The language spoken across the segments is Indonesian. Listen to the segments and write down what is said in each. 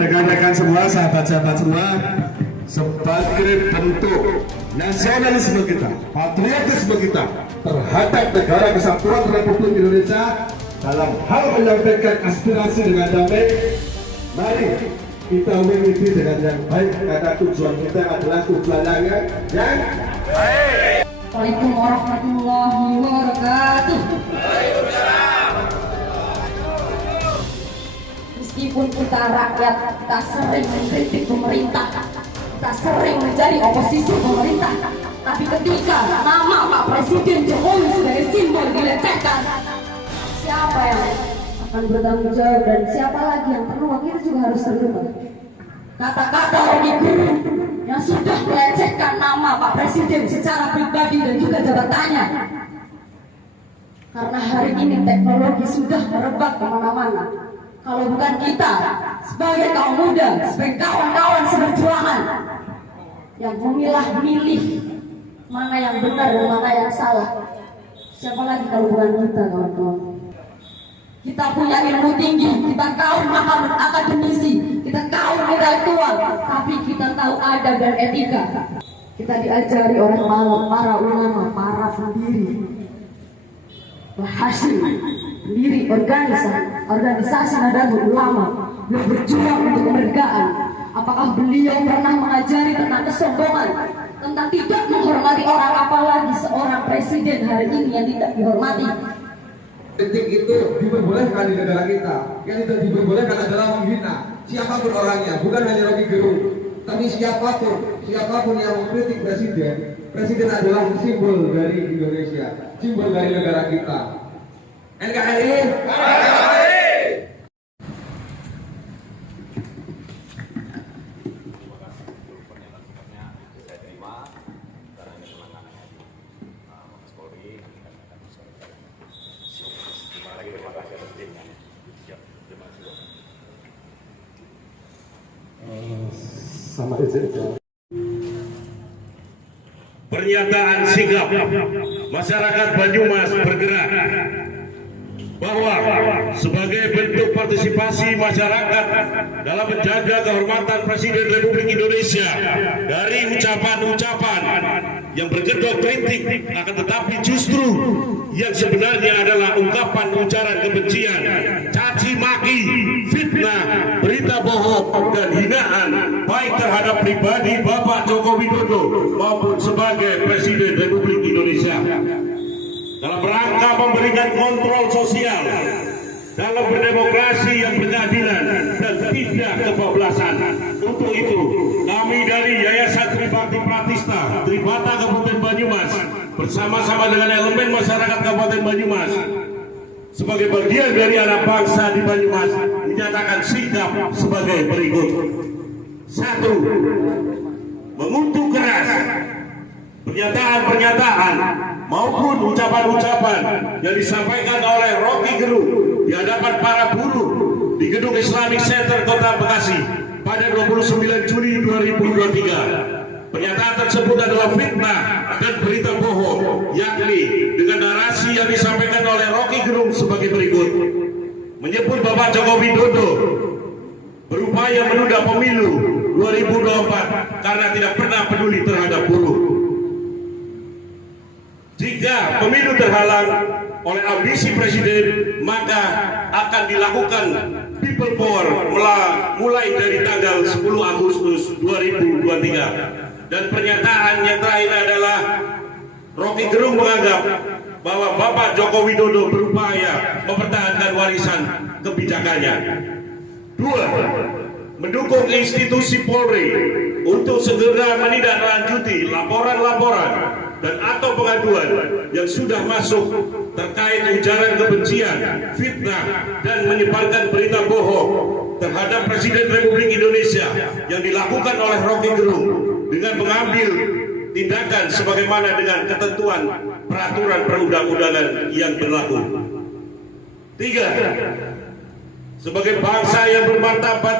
rekan-rekan semua, sahabat-sahabat semua, sebagai bentuk nasionalisme kita, patriotisme kita terhadap negara kesatuan Republik Indonesia dalam hal menyampaikan aspirasi dengan damai, mari kita mengikuti dengan yang baik karena tujuan kita adalah tujuan yang baik. Assalamualaikum warahmatullahi wabarakatuh. Meskipun kita rakyat, kita sering mengkritik pemerintah, kita sering menjadi oposisi pemerintah, tapi ketika nama Pak Presiden Jokowi sebagai simbol dilecehkan, siapa yang akan bertanggung jawab dan siapa lagi yang perlu kita juga harus terima. Kata-kata Rocky Gerung yang sudah melecehkan nama Pak Presiden secara pribadi dan juga jabatannya. Karena hari ini teknologi sudah merebak kemana-mana. Kalau bukan kita sebagai kaum muda, sebagai kawan-kawan seperjuangan yang memilah-milih mana yang benar dan mana yang salah, siapa lagi kalau bukan kita, kawan-kawan. Kita punya ilmu tinggi, kita kaum akademisi, kita kaum intelektual, tapi kita tahu adab dan etika. Kita diajari oleh para ulama, para pendiri Hasyim, pendiri organisasi Nahdlatul Ulama, beliau berjuang untuk kemerdekaan. Apakah beliau pernah mengajari tentang kesombongan, tentang tidak menghormati orang, apalagi seorang presiden hari ini yang tidak dihormati? Kritik itu diperbolehkan di negara kita. Yang tidak diperbolehkan adalah menghina siapapun orangnya, bukan hanya Rocky Gerung, tapi siapapun yang mengkritik presiden. Presiden adalah simbol dari Indonesia, simbol dari negara kita. NKRI. Sama izin. Pernyataan sikap masyarakat Banyumas bergerak bahwa sebagai bentuk partisipasi masyarakat dalam menjaga kehormatan Presiden Republik Indonesia dari ucapan-ucapan yang berkedok kritik, akan tetapi justru yang sebenarnya adalah ungkapan ujaran kebencian, caci maki, fitnah, berita bohong dan hinaan baik terhadap pribadi Bapak Joko Widodo maupun sebagai Presiden Republik Indonesia dalam rangka memberikan kontrol sosial dalam berdemokrasi yang berkeadilan dan tidak kebablasan. Untuk itu kami dari Yayasan Tribakti Pratista Tribata Kabupaten Banyumas bersama-sama dengan elemen masyarakat Kabupaten Banyumas sebagai bagian dari anak bangsa di Banyumas menyatakan sikap sebagai berikut. 1. Mengutuk keras pernyataan-pernyataan maupun ucapan-ucapan yang disampaikan oleh Rocky Gerung di hadapan para buruh di Gedung Islamic Center Kota Bekasi pada 29 Juli 2023. Pernyataan tersebut adalah fitnah dan berita bohong, yakni dengan narasi yang disampaikan oleh Rocky Gerung sebagai berikut. Menyebut Bapak Joko Widodo berupaya menunda pemilu 2024 karena tidak pernah peduli terhadap buruh. Jika pemilu terhalang oleh ambisi presiden, maka akan dilakukan people power mulai dari tanggal 10 Agustus 2023. Dan pernyataan yang terakhir adalah Rocky Gerung menganggap bahwa Bapak Joko Widodo berupaya mempertahankan warisan kebijakannya. 2. Mendukung institusi Polri untuk segera menindaklanjuti laporan-laporan dan atau pengaduan yang sudah masuk terkait ujaran kebencian, fitnah, dan menyebarkan berita bohong terhadap Presiden Republik Indonesia yang dilakukan oleh Rocky Gerung dengan mengambil tindakan sebagaimana dengan ketentuan peraturan perundang-undangan yang berlaku. 3. Sebagai bangsa yang bermartabat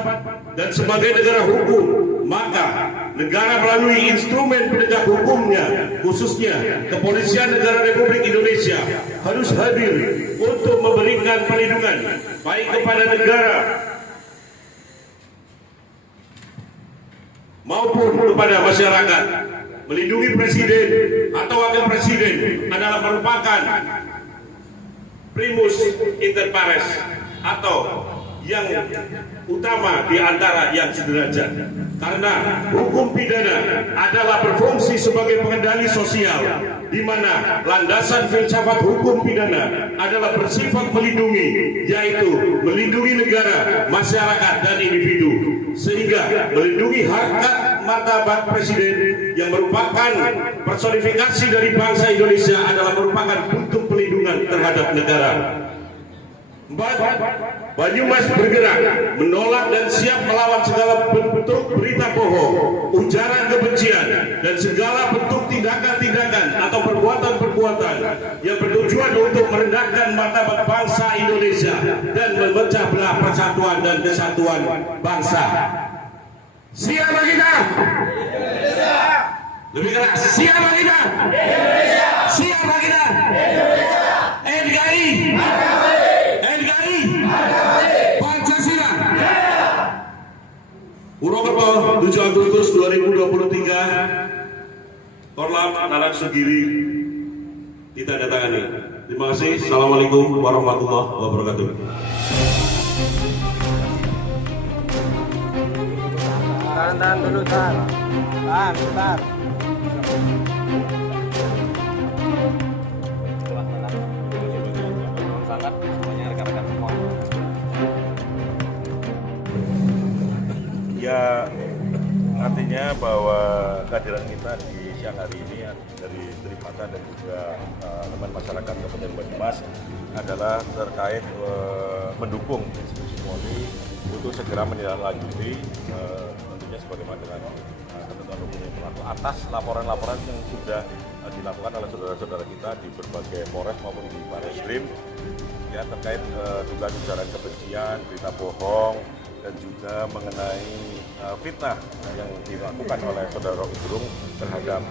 dan sebagai negara hukum, maka negara melalui instrumen penegak hukumnya, khususnya Kepolisian Negara Republik Indonesia, harus hadir untuk memberikan perlindungan baik kepada negara maupun kepada masyarakat. Melindungi presiden atau wakil presiden adalah merupakan primus inter pares atau yang utama di antara yang sederajat. Karena hukum pidana adalah berfungsi sebagai pengendali sosial, di mana landasan filsafat hukum pidana adalah bersifat melindungi, yaitu melindungi negara, masyarakat, dan individu, sehingga melindungi harkat martabat presiden yang merupakan personifikasi dari bangsa Indonesia adalah merupakan bentuk pelindungan terhadap negara. Banyumas bergerak menolak dan siap melawan segala bentuk berita bohong, ujaran kebencian, dan segala bentuk tindakan-tindakan atau perbuatan-perbuatan yang bertujuan untuk merendahkan martabat bangsa Indonesia dan memecah belah persatuan dan kesatuan bangsa. Siapa kita? Indonesia. Lebih keras. Siapa kita? Indonesia. Siapa kita? Indonesia. NKRI. NKRI. Pancasila. Purwokerto 7 Agustus 2023. Korlap Narak Sugiri ditandatangani. Terima kasih. Assalamualaikum warahmatullahi wabarakatuh. Tahan dulu, tahan. Bentar. Sangat semuanya rekan-rekan semua. Ya, artinya bahwa kehadiran kita di siang hari ini dari Tripata dan juga teman masyarakat Kabupaten Banyumas adalah terkait mendukung institusi Polri untuk segera menindaklanjuti tentunya sebagaimana dengan ketentuan hukum yang berlaku atas laporan-laporan yang sudah dilakukan oleh saudara-saudara kita di berbagai Polres maupun di Barreskrim ya terkait dugaan ujaran kebencian, berita bohong, dan juga mengenai fitnah yang dilakukan oleh saudara Rocky Gerung terhadap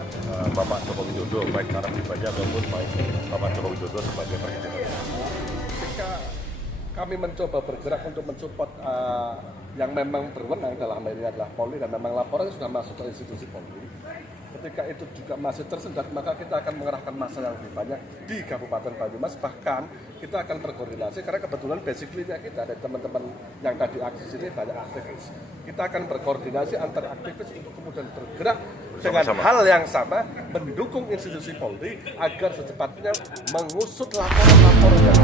Bapak Joko Widodo, baik secara pribadi ataupun baik Bapak Joko Widodo sebagai presiden. Ketika kami mencoba bergerak untuk mensupport yang memang berwenang dalam hal ini adalah Polri dan memang laporan sudah masuk ke institusi Polri. Ketika itu juga masih tersendat, maka kita akan mengerahkan massa yang lebih banyak di Kabupaten Banyumas. Bahkan kita akan berkoordinasi karena kebetulan basically-nya kita dari teman-teman yang tadi aksi sini banyak aktivis. Kita akan berkoordinasi antar aktivis untuk kemudian bergerak dengan hal yang sama mendukung institusi Polri agar secepatnya mengusut laporan-laporan yang